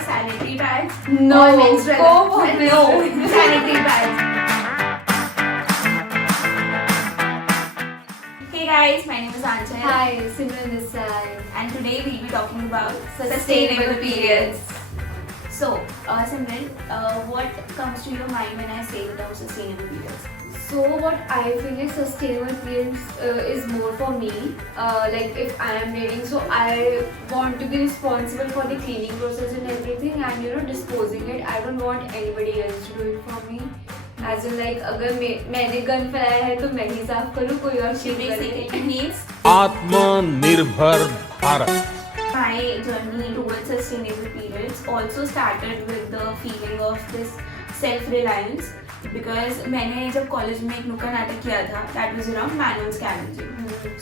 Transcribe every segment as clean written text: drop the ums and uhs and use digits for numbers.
sanitary pads No, or menstrual go for no sanitary pads. Hey guys, my name is Anchal. Hi, Simran this side. And today we'll be talking about Sustainable periods. So, Simran, what comes to your mind when I say the term sustainable periods? So what I feel like sustainable periods is more for me. Like if I am dating, so I want to be responsible for the cleaning process and everything, and disposing it. I don't want anybody else to do it for me. As in like अगर मैंने gun फैलाया है तो मैं ही साफ करूँ, कोई और She चीज़ करे. basically means आत्मनिर्भर Bharat. my journey towards sustainable periods also started with the feeling of this self-reliance because मैंने जब कॉलेज में एक नुक्कड़ नाटक किया था that was around manual scavenging.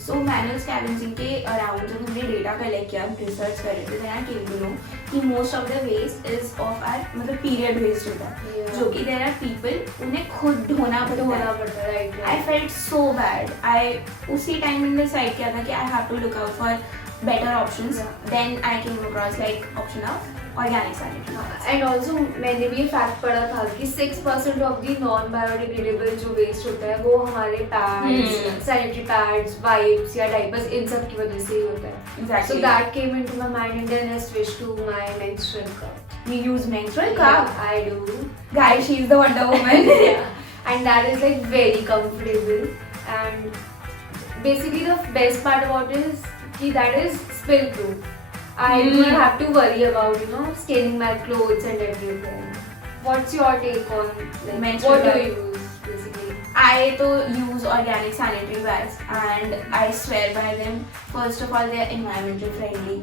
So manual scavenging के अराउंड जब हमने डेटा कलेक्ट किया, रिसर्च कर रहे थे, then I came to know कि most of the waste is of our मतलब period waste होता है, Yeah. जो कि there are people उन्हें खुद ढोना पड़ता है. right. I felt so bad. उसी टाइम मैंने डिसाइड किया था कि I have to look out for better options. Yeah. Then I came across like option of organic sanitary pads. And also मैंने भी ये फैक्ट पढ़ा था कि 6% ऑफ द नॉन बायोडिग्रेडेबल जो वेस्ट होता है वो हमारे पैड्स, सैनिटरी पैड्स, वाइप्स या डाइपर्स इन सब की वजह से ही होता है. Exactly. So that came into my mind and then I switched to my menstrual cup. You use menstrual cup. Yeah, I do. Guys, she's the Wonder Woman. Yeah. And that is like very comfortable, and basically the best part about it is कि that is spill proof. I don't have to worry about staining my clothes and everything. What's your take on like Menstrual what do cup. you use basically? I to use organic sanitary pads and I swear by them. First of all, they are environmental friendly.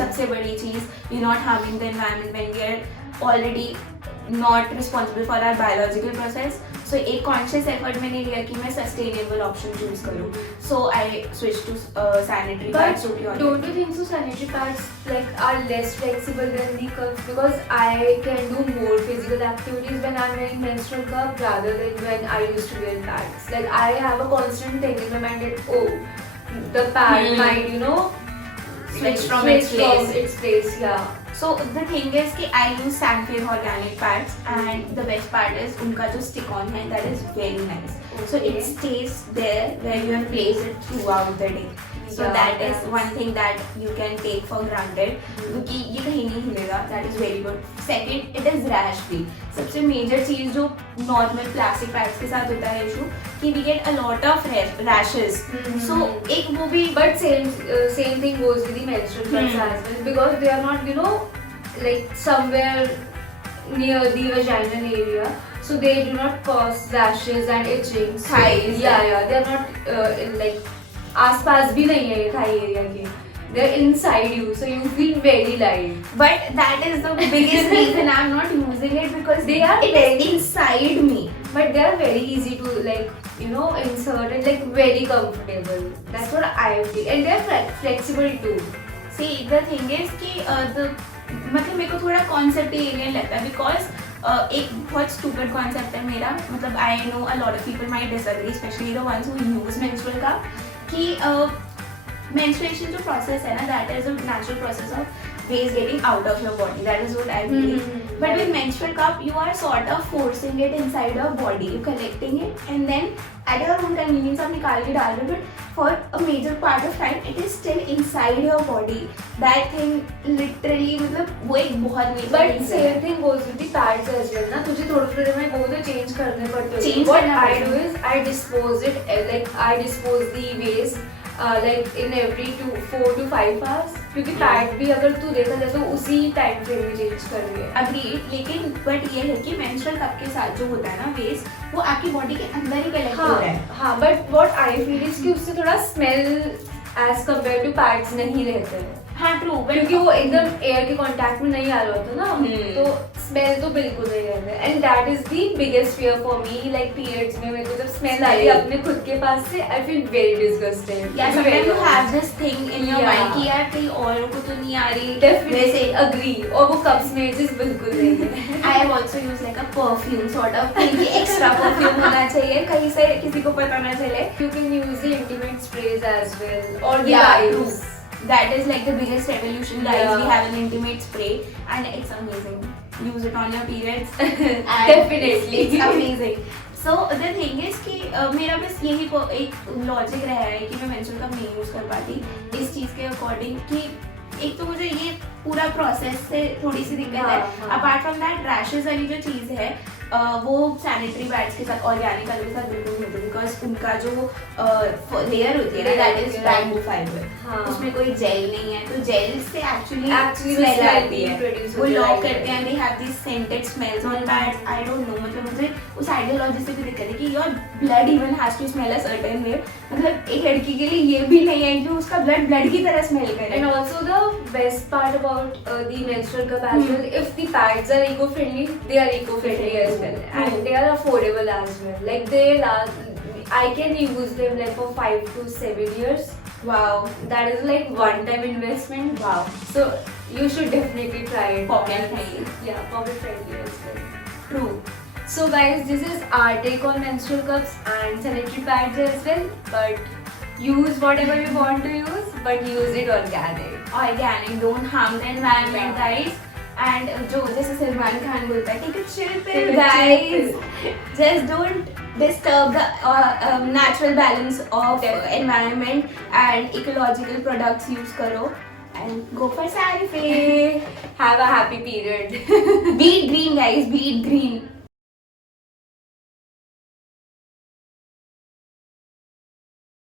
सबसे बड़ी चीज़, we're not harming the environment when we are already not responsible for our biological process. So एक conscious effort मैंने लिया कि मैं sustainable option choose करूँ. So I switched to sanitary pads. But to be honest. don't you think so sanitary pads like are less flexible than the cups, because I can do more physical activities when I'm wearing menstrual cup rather than when I used to wear pads. Like I have a constant thing in my mind that the pad might Switch from its place. its place. Yeah. So the thing is कि I use Sanfil organic pads and the best part is उनका जो stick on है that is very nice. So it Okay. stays there where you have placed it throughout the day. So Yeah, that is that's- one thing that you can take for granted क्योंकि ये कहीं नहीं हिलेगा. That is very good. Second, it is rash free. सबसे major चीज़ जो normal plastic pads के साथ होता है issue कि we get a lot of rashes. So एक वो भी But same thing goes with the menstrual cups as well, because they are not like somewhere near the vaginal area, so they do not cause rashes and itching. So, Thighs. yeah, they are not in like आसपास भी नहीं है ये thigh area के. They are inside you, so you feel very light. But that is the biggest reason I'm not using it because They are it is inside me. But they are very easy to insert and like very comfortable. That's what I feel, and they are flexible too. See, the thing is कि मतलब मेरे को थोड़ा concept ही alien लगता है because एक बहुत stupid concept है मेरा. मतलब I know a lot of people might disagree, especially the ones who use menstrual cup कि menstruation जो process है ना, that is a natural process of waste getting out of your body. That is what I believe. But with menstrual cup, you are sort of forcing it inside your body. You're collecting it and then at your own convenience आप निकाल के डाल रहे हो. But for a major part of time, it is still inside your body. That thing literally मतलब वो एक बहुत major But thing है. same thing goes with the pads as well ना. तुझे थोड़े में वो तो change करने पड़ते हैं. Change What करना I पड़ता do is I dispose it like I dispose the waste like in every 4 to 5 hours. क्योंकि pad भी अगर तू देखा जाए तो उसी time frame में change कर रही है. Agreed, लेकिन बट ये है कि menstrual cup के साथ जो होता है ना वेस्ट वो आपकी बॉडी के अंदर ही कलेक्ट हो रहा है. हाँ, but what I feel is कि उससे थोड़ा smell as compared to pads नहीं रहते हैं. हाँ ट्रू, क्योंकि वो एकदम एयर के कांटेक्ट में नहीं आ रहा होता ना, तो स्मेल तो बिल्कुल नहीं रहता. And that is the biggest fear for me. Like periods में मेरे को जब स्मेल आई अपने खुद के पास से, आई फील वेरी डिस्गस्टेड. या sometimes you have this thing in your Yeah. Mind कि यार कहीं औरों को तो नहीं आ रही. Definitely agree. और वो कप्स में जिस बिल्कुल नहीं है. I have also used like a perfume sort of thing कि extra perfume होना चाहिए, कहीं से किसी को पता ना चले. You can use the intimate sprays as well or the Yeah, wipes. true. that is like the biggest revolution, guys. Yeah. We have an intimate spray and it's amazing. Use it on your periods. And Definitely. it's amazing. So the thing is कि मेरा बस यही एक logic रहा है कि मैं menstrual cup नहीं यूज़ कर पाती इस चीज़ के अकॉर्डिंग कि एक तो मुझे ये पूरा प्रोसेस से थोड़ी सी दिक्कत है. हाँ. अपार्ट फ्रॉम दैट रैशेज वाली जो चीज़ है वो सैनिटरी पैड्स के साथ ऑर्गेनिक वालों के साथ बिल्कुल नहीं होती बिकॉज उनका जो लेयर होती है ना दैट इज बैम्बू फाइबर. हाँ. उसमें कोई जेल नहीं है तो जेल से एक्चुअली Actually स्मेल smell आती है. produce वो होती है, लॉक right. करते हैं they have this scented smells on pads. I don't know मतलब मुझे उस आइडियोलॉजी से भी दिक्कत है कि your blood even has to smell a certain way. मतलब एक लड़की के लिए ये भी नहीं है कि उसका ब्लड की तरह स्मेल करे. And also the best part about the menstrual cup as well, if the pads are eco-friendly, they are eco-friendly as well, and they are affordable as well. Like they last, I can use them like for 5 to 7 years. Wow. That is like one-time investment. Wow. So you should definitely try it. Pocket friendly. Yeah, pocket friendly as well. True. So guys, this is our take on menstrual cups and sanitary pads as well. But use whatever you want to use, but use it organic. Organic, don't harm the environment, Yeah. guys. And जो जैसे सलमान खान बोलता है take a chill pill, Take a guys. chill Just don't disturb the natural balance of environment and ecological products use करो and go for selfie. Have a happy period. Be it green, guys. Be it green.